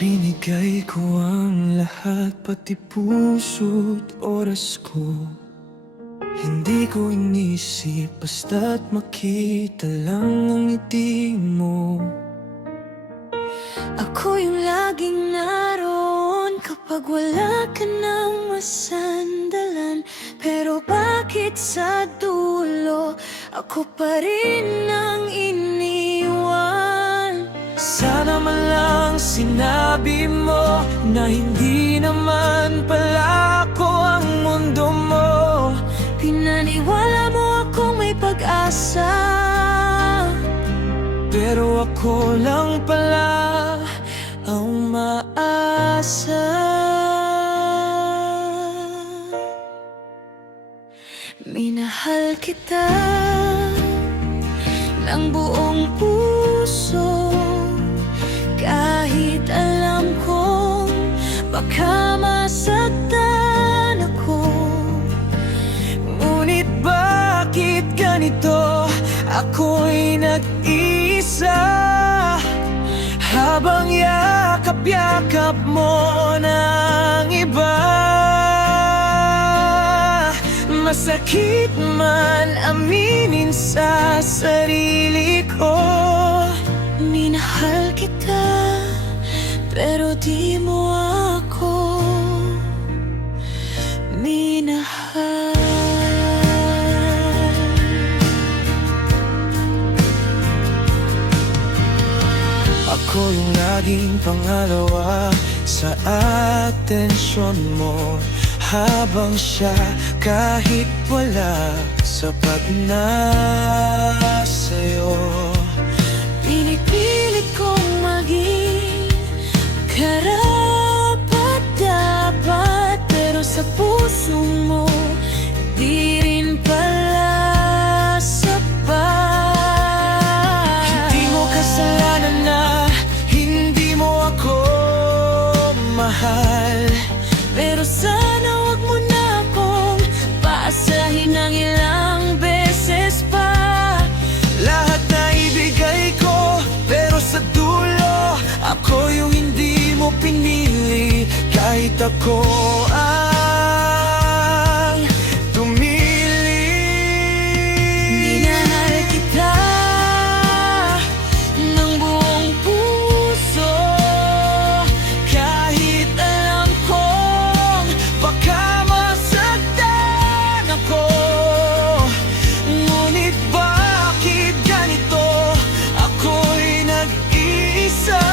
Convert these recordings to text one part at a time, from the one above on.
Binigay ko ang lahat, pati puso't oras ko. Hindi ko inisip, basta't makita lang ang ngiti mo. Ako yung laging naroon kapag wala ka nang masandalan. Pero bakit sa dulo, ako pa rin ang iniwan? Sana man lang sinabi mo na hindi naman pala ako ang mundo mo. Pinaniwala mo akong may pag-asa, pero ako lang pala ang maasa. minahal kita ng buong puso, kahit alam kong baka masaktan ako. Ngunit bakit ganito? Ako'y nag-iisa, habang yakap-yakap mo ng iba. Masakit man aminin sa sarili ko, Minahal kita, pero di mo ako minahal. ako yung laging pangalawa sa atensyon mo, habang siya kahit wala sapat na sa'yo. Pinipilit kong maging karapat-dapat, pero sa puso mo di rin pala sapat. Hindi mo kasalanan na hindi mo ako mahal, Pero sana wag mo na akong paasahin ng ilang beses pa. lahat na ibigay ko, pero sa dulo ako yung hindi mo pinili. Kahit ako ang tumili. Minahal kita ng buong puso, Kahit alam kong baka masaktan ako. Ngunit bakit ganito? Ako'y nag-iisa,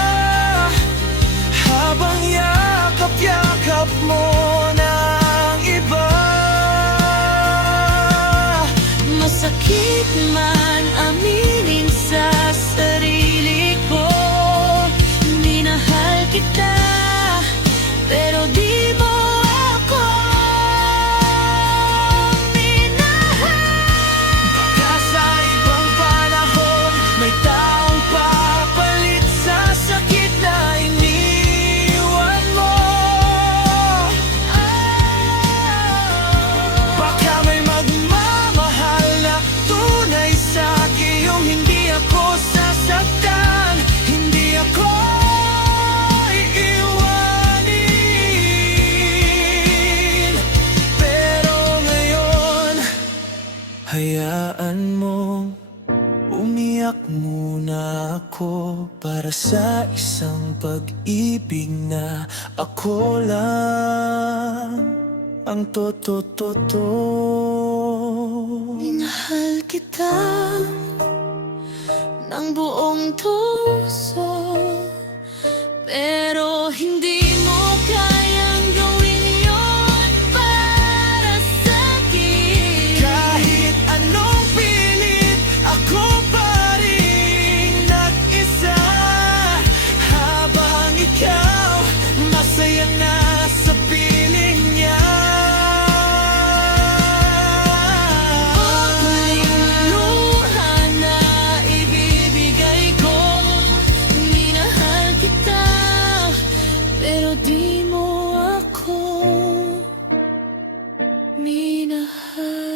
habang yakap-yakap mo ng iba. masakit man aminin sa sarili ko. Minahal kita, pero di mo ako minahal. Baka sa ibang panahon may taong papalit sa sakit na iniwan mo. Baka may magmamahal na tunay sa'kin, yung hindi ako sasaktan, hindi ako iiwanin. Pero ngayon, hayaan mong umiyak muna ako para sa isang pag-ibig na ako lang ang totoo. Minahal kita ng buong puso, pero hindi mo kayang gawin yun para sa'kin. Kahit anong pilit, ako pa rin nag-isa, habang ikaw masaya na sa piling niya. Huling luha na ibibigay ko. Minahal kita, pero di mo ako minahal.